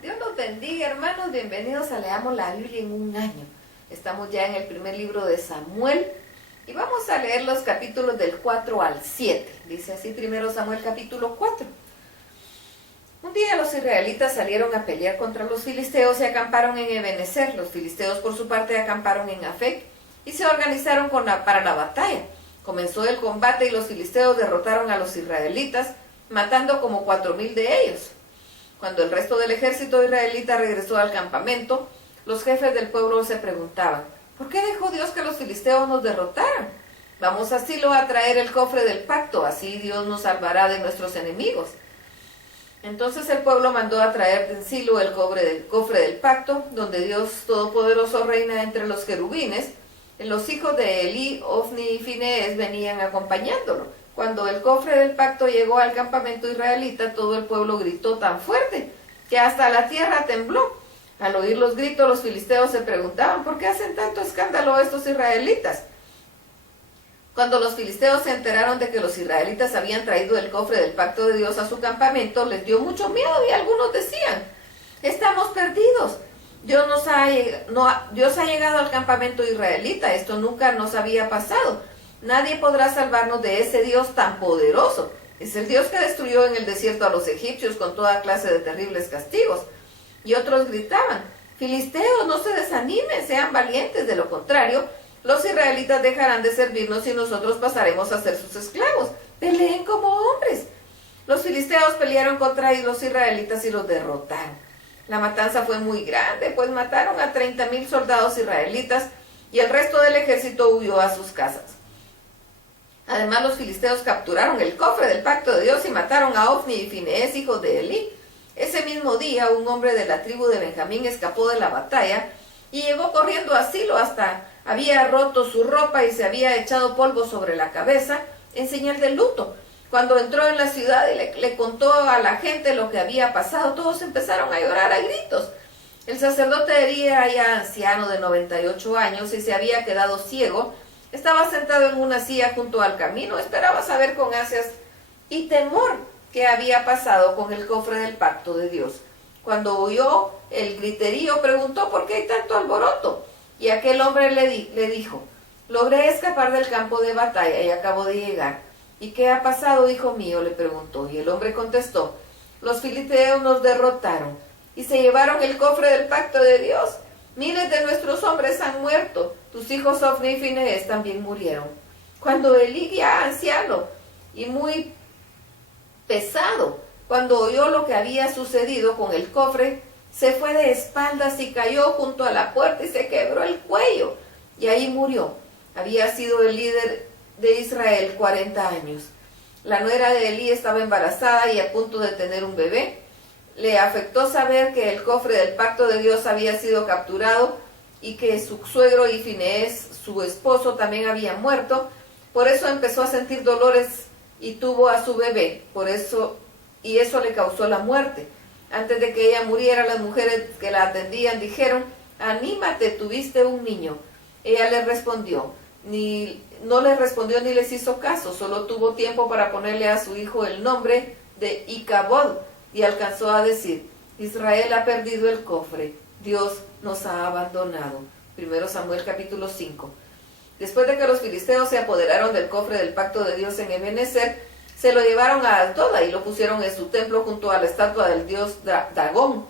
Dios los bendiga, hermanos. Bienvenidos a Leamos la Biblia en un año. Estamos ya en el primer libro de Samuel y vamos a leer los capítulos del 4 al 7. Dice así primero Samuel capítulo 4. Un día los israelitas salieron a pelear contra los filisteos y acamparon en Ebenezer. Los filisteos por su parte acamparon en Afec y se organizaron para la batalla. Comenzó el combate y los filisteos derrotaron a los israelitas, matando como 4,000 de ellos. Cuando el resto del ejército israelita regresó al campamento, los jefes del pueblo se preguntaban: ¿por qué dejó Dios que los filisteos nos derrotaran? Vamos a Silo a traer el cofre del pacto, así Dios nos salvará de nuestros enemigos. Entonces el pueblo mandó a traer de Silo el cofre del pacto, donde Dios Todopoderoso reina entre los querubines. Los hijos de Elí, Ofni y Finees venían acompañándolo. Cuando el cofre del pacto llegó al campamento israelita, todo el pueblo gritó tan fuerte que hasta la tierra tembló. Al oír los gritos, los filisteos se preguntaban: ¿por qué hacen tanto escándalo estos israelitas? Cuando los filisteos se enteraron de que los israelitas habían traído el cofre del pacto de Dios a su campamento, les dio mucho miedo y algunos decían: estamos perdidos. Dios ha llegado al campamento israelita, esto nunca nos había pasado. Nadie podrá salvarnos de ese Dios tan poderoso. Es el Dios que destruyó en el desierto a los egipcios con toda clase de terribles castigos. Y otros gritaban: filisteos, no se desanimen, sean valientes, de lo contrario, los israelitas dejarán de servirnos y nosotros pasaremos a ser sus esclavos. Peleen como hombres. Los filisteos pelearon contra los israelitas y los derrotaron. La matanza fue muy grande, pues mataron a 30,000 soldados israelitas y el resto del ejército huyó a sus casas. Además, los filisteos capturaron el cofre del pacto de Dios y mataron a Ofni y Finees, hijos de Elí. Ese mismo día, un hombre de la tribu de Benjamín escapó de la batalla y llegó corriendo a Silo, hasta había roto su ropa y se había echado polvo sobre la cabeza en señal de luto. Cuando entró en la ciudad y le contó a la gente lo que había pasado, todos empezaron a llorar a gritos. El sacerdote Elí era ya anciano de 98 años y se había quedado ciego. Estaba sentado en una silla junto al camino, esperaba saber con ansias y temor qué había pasado con el cofre del pacto de Dios. Cuando oyó el griterío, preguntó: ¿por qué hay tanto alboroto? Y aquel hombre le dijo: logré escapar del campo de batalla y acabo de llegar. ¿Y qué ha pasado, hijo mío?, le preguntó. Y el hombre contestó: los filisteos nos derrotaron y se llevaron el cofre del pacto de Dios. Miles de nuestros hombres han muerto. Tus hijos Ofni y Finees también murieron. Cuando Elí, ya anciano y muy pesado, cuando oyó lo que había sucedido con el cofre, se fue de espaldas y cayó junto a la puerta y se quebró el cuello. Y ahí murió. Había sido el líder de Israel 40 años. La nuera de Elí estaba embarazada y a punto de tener un bebé. Le afectó saber que el cofre del pacto de Dios había sido capturado y que su suegro y Finees, su esposo, también habían muerto. Por eso empezó a sentir dolores y tuvo a su bebé. Y eso le causó la muerte. Antes de que ella muriera, las mujeres que la atendían dijeron: anímate, tuviste un niño. Ella no les respondió ni les hizo caso, solo tuvo tiempo para ponerle a su hijo el nombre de Icabod, y alcanzó a decir: Israel ha perdido el cofre, Dios nos ha abandonado. Primero Samuel capítulo 5. Después de que los filisteos se apoderaron del cofre del pacto de Dios en Ebenezer, se lo llevaron a Asdod y lo pusieron en su templo junto a la estatua del dios Dagón.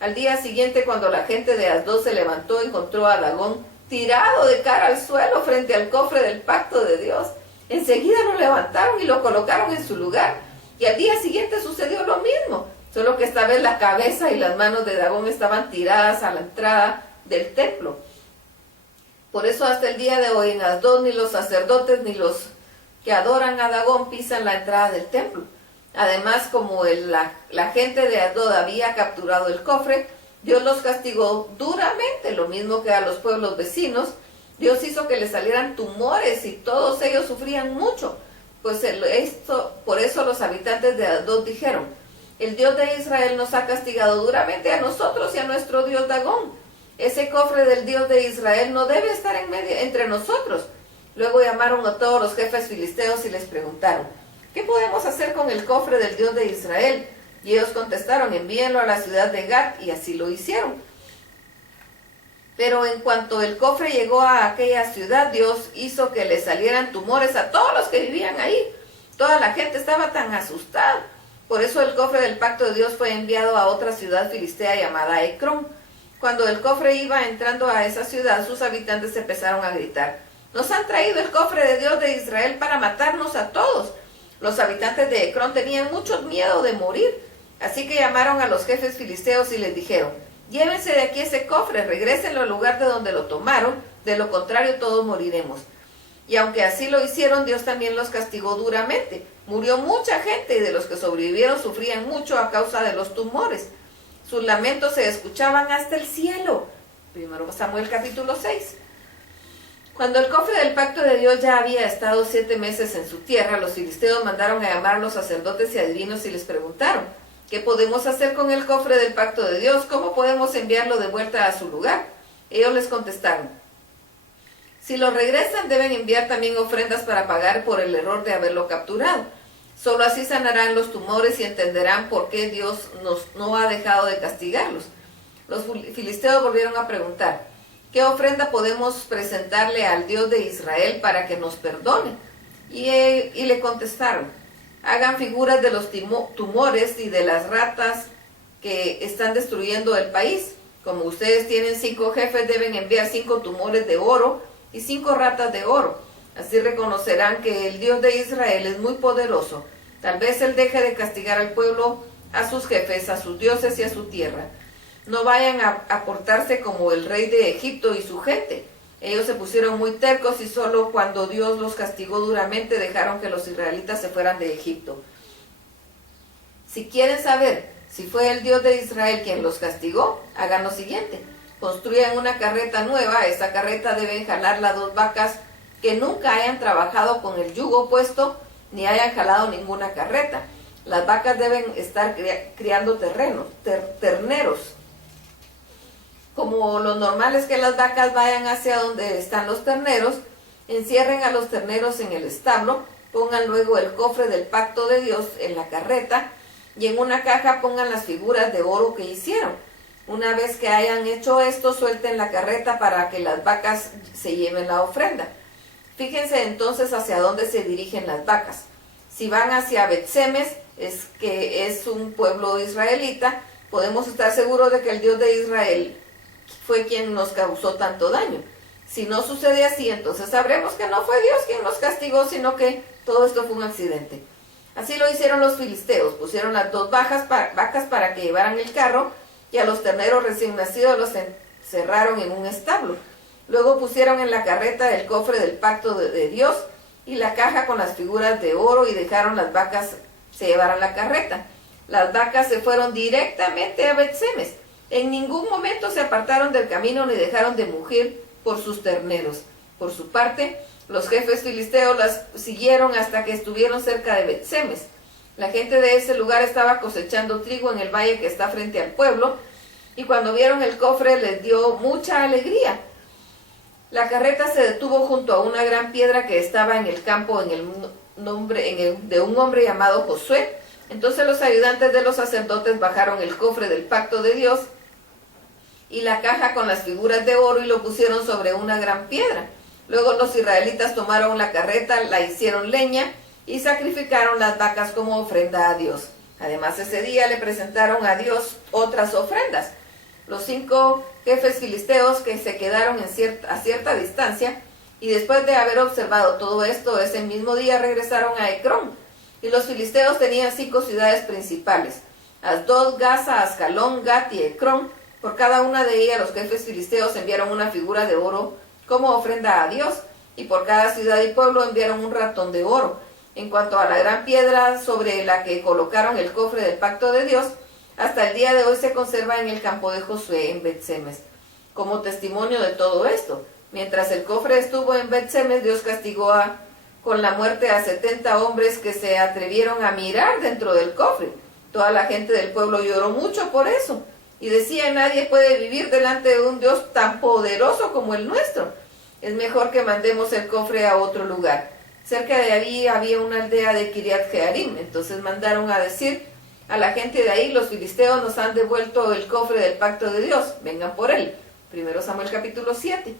Al día siguiente, cuando la gente de Asdod se levantó, encontró a Dagón tirado de cara al suelo frente al cofre del pacto de Dios. Enseguida lo levantaron y lo colocaron en su lugar. Y al día siguiente sucedió lo mismo, solo que esta vez la cabeza y las manos de Dagón estaban tiradas a la entrada del templo. Por eso hasta el día de hoy en Asdod ni los sacerdotes ni los que adoran a Dagón pisan la entrada del templo. Además, como la gente de Asdod había capturado el cofre, Dios los castigó duramente, lo mismo que a los pueblos vecinos. Dios hizo que les salieran tumores y todos ellos sufrían mucho. Por eso los habitantes de Asdod dijeron: el Dios de Israel nos ha castigado duramente a nosotros y a nuestro Dios Dagón. Ese cofre del Dios de Israel no debe estar entre nosotros. Luego llamaron a todos los jefes filisteos y les preguntaron: ¿qué podemos hacer con el cofre del Dios de Israel? Y ellos contestaron, envíenlo a la ciudad de Gat, y así lo hicieron. Pero en cuanto el cofre llegó a aquella ciudad, Dios hizo que le salieran tumores a todos los que vivían ahí. Toda la gente estaba tan asustada. Por eso el cofre del pacto de Dios fue enviado a otra ciudad filistea llamada Ecrón. Cuando el cofre iba entrando a esa ciudad, sus habitantes empezaron a gritar, nos han traído el cofre de Dios de Israel para matarnos a todos. Los habitantes de Ecrón tenían mucho miedo de morir, así que llamaron a los jefes filisteos y les dijeron, llévense de aquí ese cofre, regrésenlo al lugar de donde lo tomaron, de lo contrario todos moriremos. Y aunque así lo hicieron, Dios también los castigó duramente. Murió mucha gente y de los que sobrevivieron sufrían mucho a causa de los tumores. Sus lamentos se escuchaban hasta el cielo. Primero Samuel capítulo 6. Cuando el cofre del pacto de Dios ya había estado 7 meses en su tierra, los filisteos mandaron a llamar a los sacerdotes y adivinos y les preguntaron, ¿qué podemos hacer con el cofre del pacto de Dios? ¿Cómo podemos enviarlo de vuelta a su lugar? Ellos les contestaron, si lo regresan deben enviar también ofrendas para pagar por el error de haberlo capturado. Solo así sanarán los tumores y entenderán por qué Dios no ha dejado de castigarlos. Los filisteos volvieron a preguntar, ¿qué ofrenda podemos presentarle al Dios de Israel para que nos perdone? Y le contestaron, hagan figuras de los tumores y de las ratas que están destruyendo el país. Como ustedes tienen 5 jefes, deben enviar 5 tumores de oro y 5 ratas de oro. Así reconocerán que el Dios de Israel es muy poderoso. Tal vez Él deje de castigar al pueblo, a sus jefes, a sus dioses y a su tierra. No vayan a portarse como el rey de Egipto y su gente. Ellos se pusieron muy tercos y solo cuando Dios los castigó duramente dejaron que los israelitas se fueran de Egipto. Si quieren saber si fue el Dios de Israel quien los castigó, hagan lo siguiente. Construyan una carreta nueva. Esta carreta deben jalar las 2 vacas que nunca hayan trabajado con el yugo puesto ni hayan jalado ninguna carreta. Las vacas deben estar criando terneros. Como lo normal es que las vacas vayan hacia donde están los terneros, encierren a los terneros en el establo, pongan luego el cofre del pacto de Dios en la carreta y en una caja pongan las figuras de oro que hicieron. Una vez que hayan hecho esto, suelten la carreta para que las vacas se lleven la ofrenda. Fíjense entonces hacia dónde se dirigen las vacas. Si van hacia Bet-Semes, que es un pueblo israelita, podemos estar seguros de que el Dios de Israel fue quien nos causó tanto daño. Si no sucede así, entonces sabremos que no fue Dios quien nos castigó, sino que todo esto fue un accidente. Así lo hicieron los filisteos. Pusieron las 2 vacas para que llevaran el carro y a los terneros recién nacidos los encerraron en un establo. Luego pusieron en la carreta el cofre del pacto de Dios y la caja con las figuras de oro y dejaron las vacas se llevaran la carreta. Las vacas se fueron directamente a Bet-Semes. En ningún momento se apartaron del camino ni dejaron de mugir por sus terneros. Por su parte, los jefes filisteos las siguieron hasta que estuvieron cerca de Bet-Semes. La gente de ese lugar estaba cosechando trigo en el valle que está frente al pueblo, y cuando vieron el cofre les dio mucha alegría. La carreta se detuvo junto a una gran piedra que estaba en el campo de un hombre llamado Josué. Entonces los ayudantes de los sacerdotes bajaron el cofre del pacto de Dios y la caja con las figuras de oro y lo pusieron sobre una gran piedra. Luego los israelitas tomaron la carreta, la hicieron leña y sacrificaron las vacas como ofrenda a Dios. Además, ese día le presentaron a Dios otras ofrendas. Los 5 jefes filisteos que se quedaron a cierta distancia y después de haber observado todo esto, ese mismo día regresaron a Ecrón. Y los filisteos tenían 5 ciudades principales: Asdod, Gaza, Ascalón, Gat y Ecrón. Por cada una de ellas los jefes filisteos enviaron una figura de oro como ofrenda a Dios, y por cada ciudad y pueblo enviaron un ratón de oro. En cuanto a la gran piedra sobre la que colocaron el cofre del pacto de Dios, hasta el día de hoy se conserva en el campo de Josué en Bet-Semes. Como testimonio de todo esto, mientras el cofre estuvo en Bet-Semes, Dios castigó con la muerte a 70 hombres que se atrevieron a mirar dentro del cofre. Toda la gente del pueblo lloró mucho por eso y decía, nadie puede vivir delante de un Dios tan poderoso como el nuestro. Es mejor que mandemos el cofre a otro lugar. Cerca de ahí había una aldea de Kiriat Jearim. Entonces mandaron a decir, a la gente de ahí: los filisteos nos han devuelto el cofre del pacto de Dios, vengan por él. 1 Samuel capítulo 7.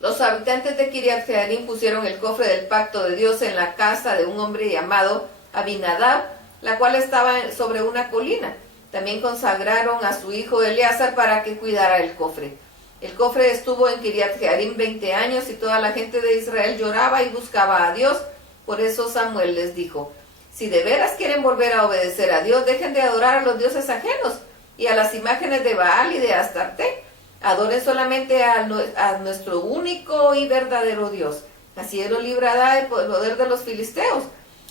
Los habitantes de Kiriat Jearim pusieron el cofre del pacto de Dios en la casa de un hombre llamado Abinadab, la cual estaba sobre una colina. También consagraron a su hijo Eleazar para que cuidara el cofre. El cofre estuvo en Kiriat Jearim 20 años y toda la gente de Israel lloraba y buscaba a Dios. Por eso Samuel les dijo: si de veras quieren volver a obedecer a Dios, dejen de adorar a los dioses ajenos y a las imágenes de Baal y de Astarte. Adoren solamente a nuestro único y verdadero Dios. Así Él los librará del poder de los filisteos.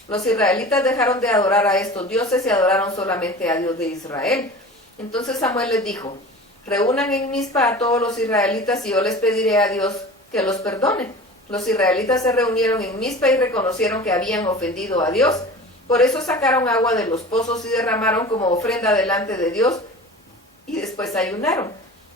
Los israelitas dejaron de adorar a estos dioses y adoraron solamente a Dios de Israel. Entonces Samuel les dijo: reúnan en Mizpa a todos los israelitas y yo les pediré a Dios que los perdone. Los israelitas se reunieron en Mizpa y reconocieron que habían ofendido a Dios. Por eso sacaron agua de los pozos y derramaron como ofrenda delante de Dios y después ayunaron.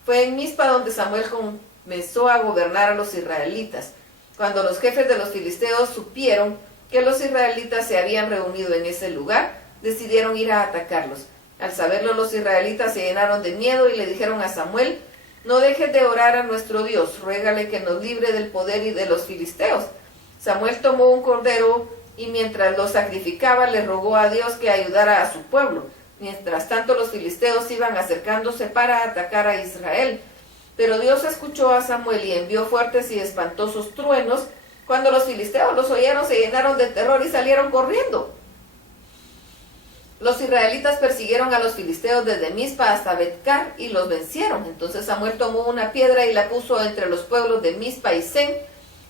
Fue en Mizpa donde Samuel comenzó a gobernar a los israelitas. Cuando los jefes de los filisteos supieron que los israelitas se habían reunido en ese lugar, decidieron ir a atacarlos. Al saberlo, los israelitas se llenaron de miedo y le dijeron a Samuel: no dejes de orar a nuestro Dios, ruégale que nos libre del poder y de los filisteos. Samuel tomó un cordero y mientras lo sacrificaba le rogó a Dios que ayudara a su pueblo. Mientras tanto, los filisteos iban acercándose para atacar a Israel. Pero Dios escuchó a Samuel y envió fuertes y espantosos truenos. Cuando los filisteos los oyeron, se llenaron de terror y salieron corriendo. Los israelitas persiguieron a los filisteos desde Mizpa hasta Bet-car y los vencieron. Entonces Samuel tomó una piedra y la puso entre los pueblos de Mizpa y Sen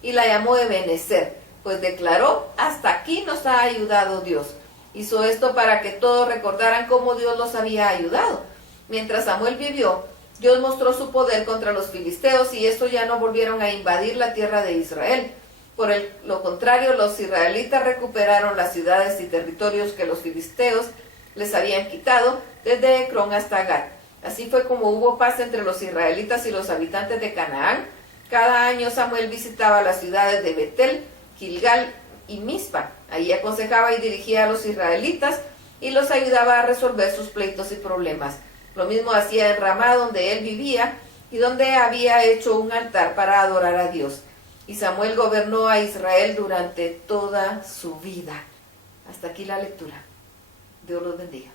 y la llamó Ebenezer, pues declaró: hasta aquí nos ha ayudado Dios. Hizo esto para que todos recordaran cómo Dios los había ayudado. Mientras Samuel vivió, Dios mostró su poder contra los filisteos y estos ya no volvieron a invadir la tierra de Israel. Por lo contrario, los israelitas recuperaron las ciudades y territorios que los filisteos les habían quitado, desde Ecrón hasta Gat. Así fue como hubo paz entre los israelitas y los habitantes de Canaán. Cada año Samuel visitaba las ciudades de Betel, Gilgal y Mizpa. Allí aconsejaba y dirigía a los israelitas y los ayudaba a resolver sus pleitos y problemas. Lo mismo hacía en Ramá, donde él vivía y donde había hecho un altar para adorar a Dios. Y Samuel gobernó a Israel durante toda su vida. Hasta aquí la lectura. Dios los bendiga.